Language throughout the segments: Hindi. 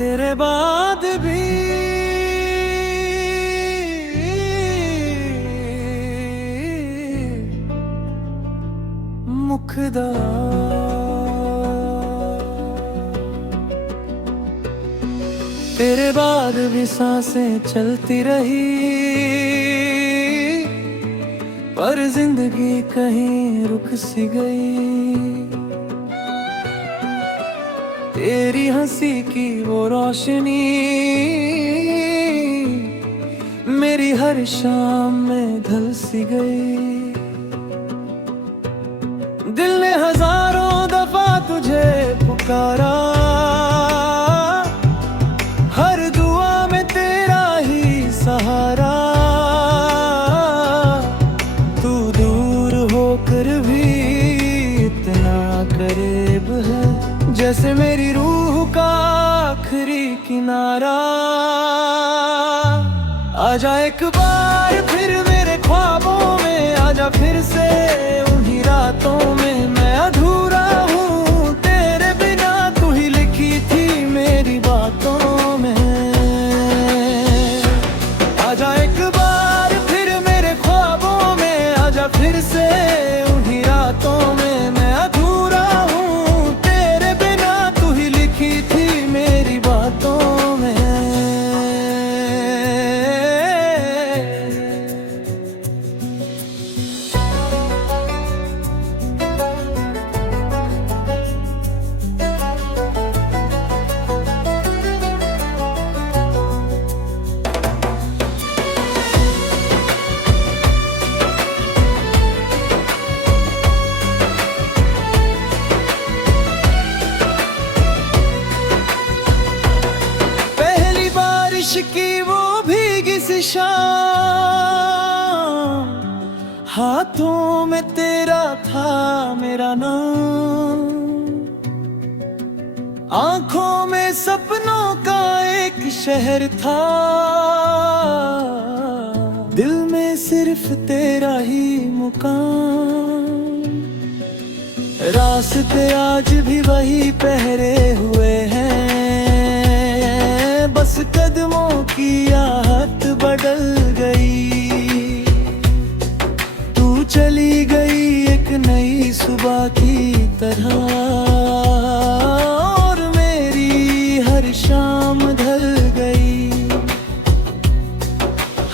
तेरे बाद भी मुकदा, तेरे बाद भी सांसें चलती रही, पर जिंदगी कहीं रुक सी गई। तेरी हंसी की वो रोशनी मेरी हर शाम में ढल सी गई। दिल ने हजारों दफा तुझे पुकारा, हर दुआ में तेरा ही सहारा। तू दूर होकर भी इतना करीब है, जैसे मेरी रूह का आखिरी किनारा। आजा एक बार फिर मेरे ख्वाबों में, आजा फिर से उन्हीं रातों में। मैं अधूरा हूँ तेरे बिना, तू ही लिखी थी मेरी बातों में। आजा एक बार फिर मेरे ख्वाबों में, आजा फिर से उन्हीं रातों में। मैं अधूरा हूँ तेरे बिना, तू ही लिखी थी मेरी बातों में। की वो भीगी सी शाम, हाथों में तेरा था मेरा नाम। आंखों में सपनों का एक शहर था, दिल में सिर्फ तेरा ही मुकाम। रास्ते आज भी वही पहरे हुए हैं, बस कदमों की आहट बदल गई। तू चली गई एक नई सुबह की तरह, और मेरी हर शाम ढल गई।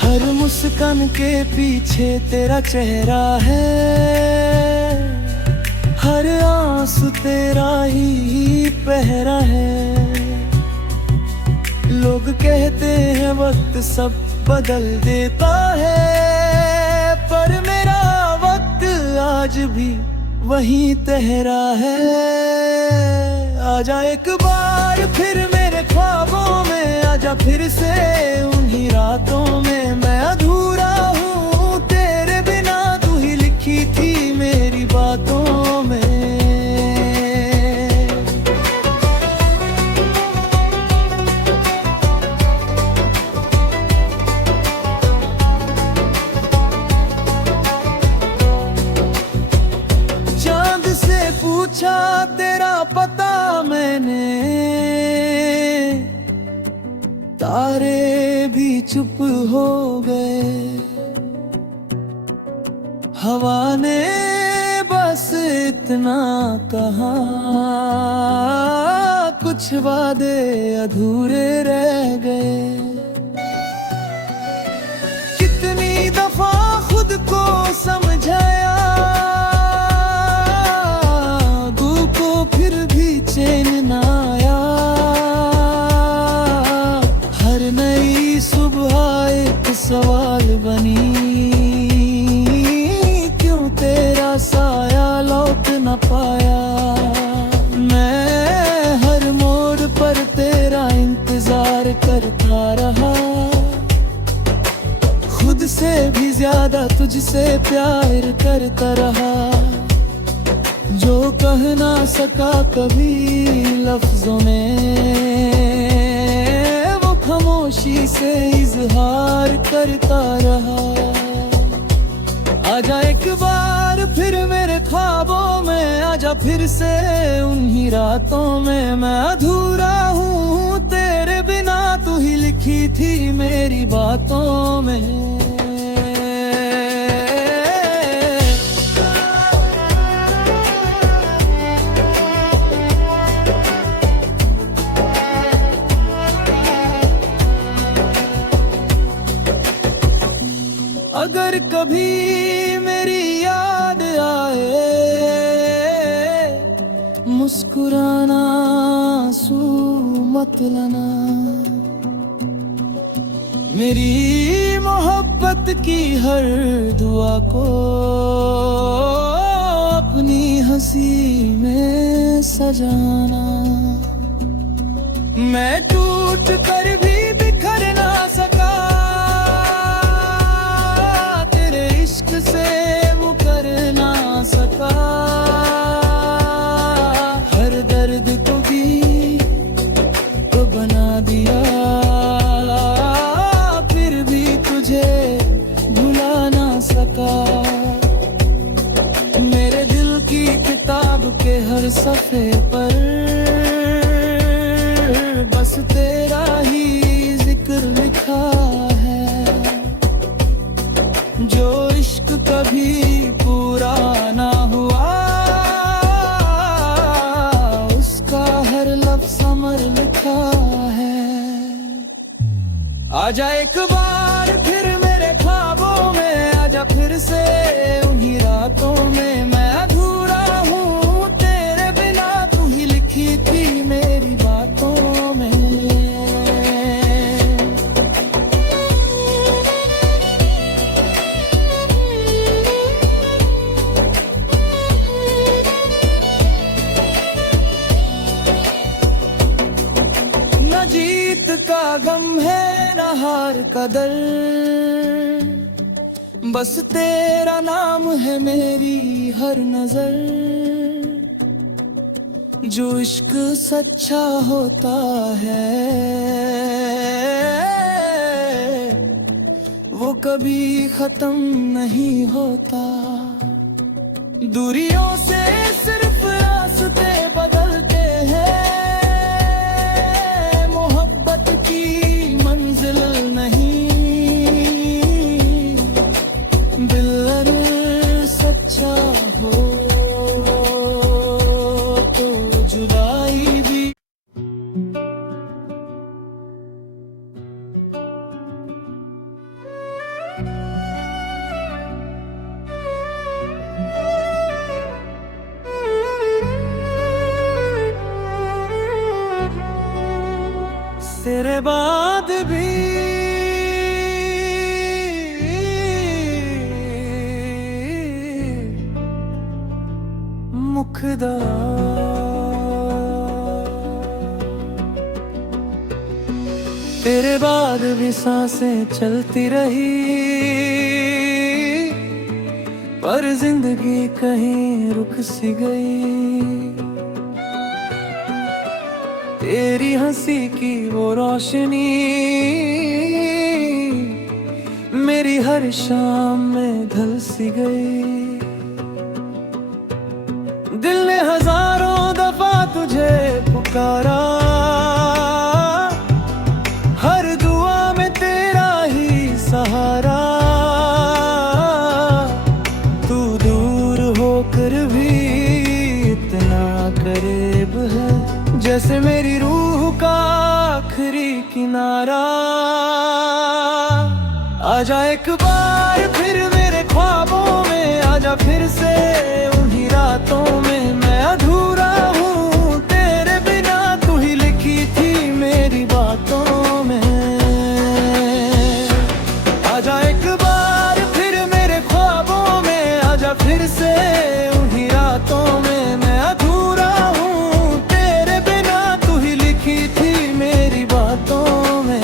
हर मुस्कान के पीछे तेरा चेहरा है, हर आंसू तेरा ही पहरा है। लोग कहते हैं वक्त सब बदल देता है, पर मेरा वक्त आज भी वही तेरा है। आजा एक बार फिर मेरे ख्वाबों में, आजा फिर से उन्हीं रातों में। मैं अधूरा हूँ तेरे बिना, तू ही लिखी थी मेरी बातों में। पूछा तेरा पता मैंने, तारे भी चुप हो गए। हवा ने बस इतना कहा, कुछ वादे अधूरे रह गए। कितनी दफा खुद को समझाया, चैन ना आया। हर नई सुबह एक सवाल बनी, क्यों तेरा साया लौट न पाया। मैं हर मोड़ पर तेरा इंतजार करता रहा, खुद से भी ज्यादा तुझसे प्यार करता रहा। जो कह ना सका कभी लफ्जों में, वो खामोशी से इजहार करता रहा। आजा एक बार फिर मेरे ख्वाबों में, आजा फिर से उन्हीं रातों में। मैं अधूरा हूँ तेरे लिखी थी मेरी बातों में। अगर कभी मेरी याद आए, मुस्कुराना आंसू मत लाना। मेरी मोहब्बत की हर दुआ को अपनी हंसी में सजाना। मैं टूट कर भी बिखर ना सका, तेरे इश्क से मुकर ना सका। हर दर्द को भी तो बना दिया, फिर भी तुझे भुला ना सका। मेरे दिल की किताब के हर सफ़े पर बस तेरा ही जिक्र लिखा है। जो इश्क कभी पूरा ना हुआ, उसका हर लफ्ज़ अमर लिखा है। आजा एक बार फिर मेरे ख्वाबों में, आजा फिर से उन्हीं रातों में। मैं अधूरा हूँ तेरे बिना, तू ही लिखी थी मेरी बातों में। न जीत का गम है न हार का दर्द, बस तेरा नाम है मेरी हर नजर। जो इश्क सच्चा होता है वो कभी खत्म नहीं होता। दूरियों से सिर्फ रास्ते बदलते हैं, मोहब्बत की मंजिल नहीं। दिल अगर सच्चा हो तो जुदाई भी। तेरे बाद भी मुकदा, तेरे बाद भी सांसें चलती रही, पर जिंदगी कहीं रुक सी गई। तेरी हंसी की वो रोशनी मेरी हर शाम में ढल सी गई। दिल ने हजारों दफा तुझे पुकारा, हर दुआ में तेरा ही सहारा। तू दूर होकर भी इतना करीब है, जैसे मेरी रूह का आखिरी किनारा। आजा एक बार फिर मेरे ख्वाबों में, आजा फिर से उन्हीं रातों में। मैं अधूरा हूँ तेरे बिना, तू ही लिखी थी मेरी बातों में। आजा एक बार फिर मेरे ख्वाबों में, आजा फिर से उन्हीं रातों में। मैं अधूरा हूँ तेरे बिना, तू ही लिखी थी मेरी बातों में।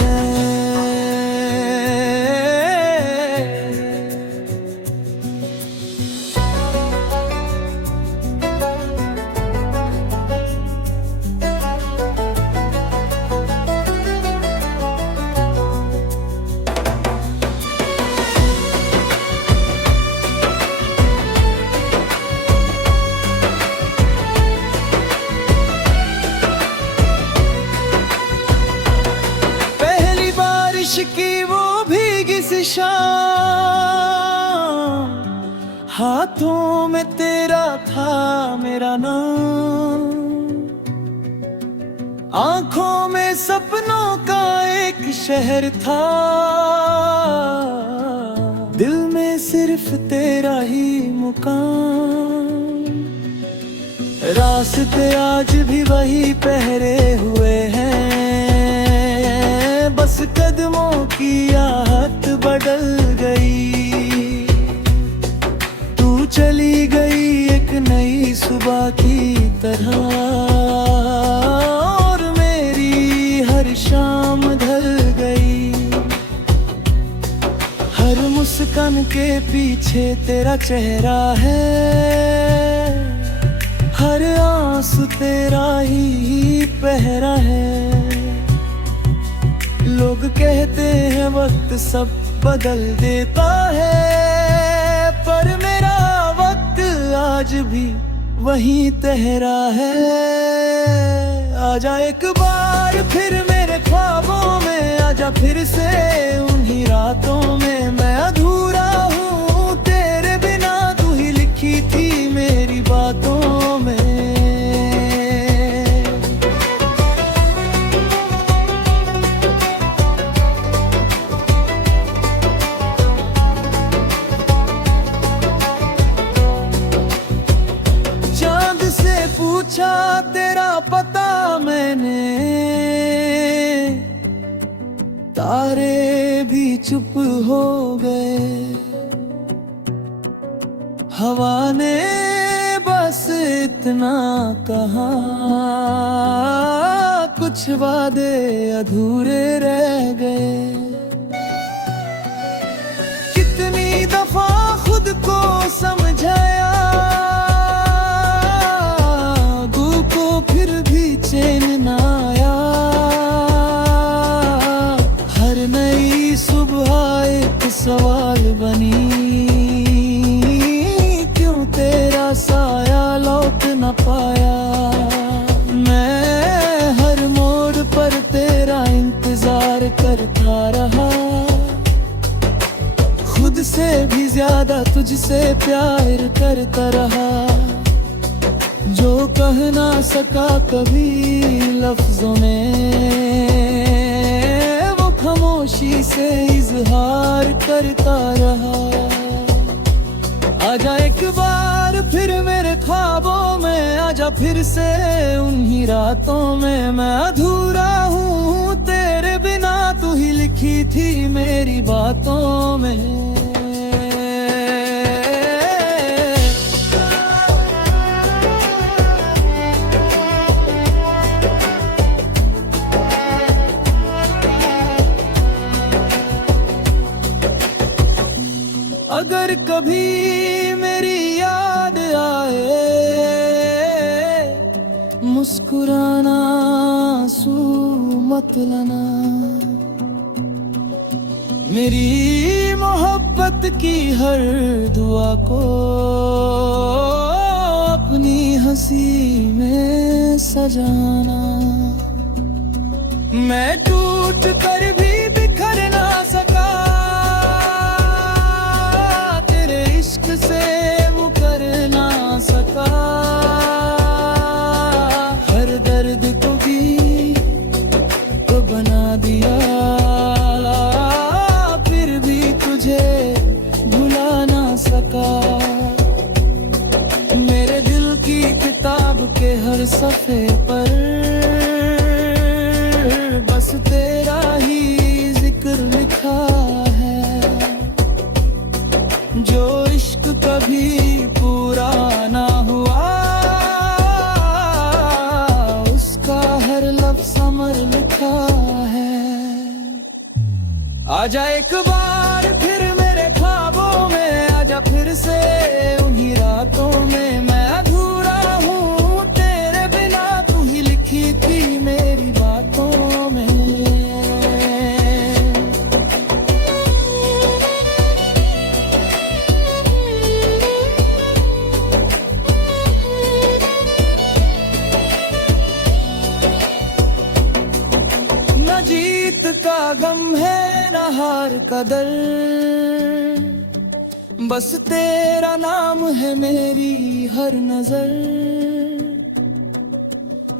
इश्की वो भीगी सी शाम, हाथों में तेरा था मेरा नाम, आंखों में सपनों का एक शहर था, दिल में सिर्फ तेरा ही मुकाम। रास्ते आज भी वही पहरे हुए हैं, बस कदमों की आहट बदल गई। तू चली गई एक नई सुबह की तरह, और मेरी हर शाम ढल गई। हर मुस्कान के पीछे तेरा चेहरा है, हर आंसू तेरा ही पहरा है। लोग कहते हैं वक्त सब बदल देता है, पर मेरा वक्त आज भी वही ठहरा है। आजा एक बार फिर मेरे ख्वाबों में, आजा फिर से उन्हीं रातों में। मैं अधूरा हूँ तेरे बिना, तू ही लिखी थी मेरी बातों में। पूछा तेरा पता मैंने, तारे भी चुप हो गए। हवा ने बस इतना कहा, कुछ वादे अधूरे रह गए। कितनी दफा खुद को समझाया, चैन ना आया। हर नई सुबह एक सवाल बनी, क्यों तेरा साया लौट न पाया। मैं हर मोड़ पर तेरा इंतजार करता रहा, खुद से भी ज्यादा तुझसे प्यार करता रहा। जो कह ना सका कभी लफ्जों में, वो खामोशी से इजहार करता रहा। आजा एक बार फिर मेरे ख्वाबों में, आजा फिर से उन्हीं रातों में। मैं अधूरा हूँ तेरे बिना, तू ही लिखी थी मेरी बातों में। अगर कभी मेरी याद आए, मुस्कुराना आंसू मत लाना। मेरी मोहब्बत की हर दुआ को अपनी हंसी में सजाना। मैं टूट कर भी बिखर ना सका, हर दर्द को भी तो बना दिया, फिर भी तुझे भुला ना सका। मेरे दिल की किताब के हर सफ़े पर बस तेरा ही जिक्र लिखा है। जो इश्क कभी पूरा ना हुआ, उसका हर लफ्ज़ अमर लिखा है। आजा एक बार फिर मेरे ख्वाबों में, आजा फिर से उन्हीं रातों में। मैं अधूरा हूँ तेरे बिना, तू ही लिखी थी मेरी बातों में। जीत का गम है ना हार का डर, बस तेरा नाम है मेरी हर नजर।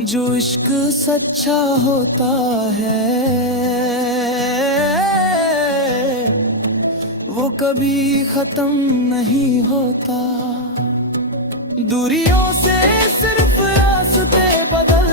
जो इश्क सच्चा होता है वो कभी खत्म नहीं होता। दूरियों से सिर्फ रास्ते बदल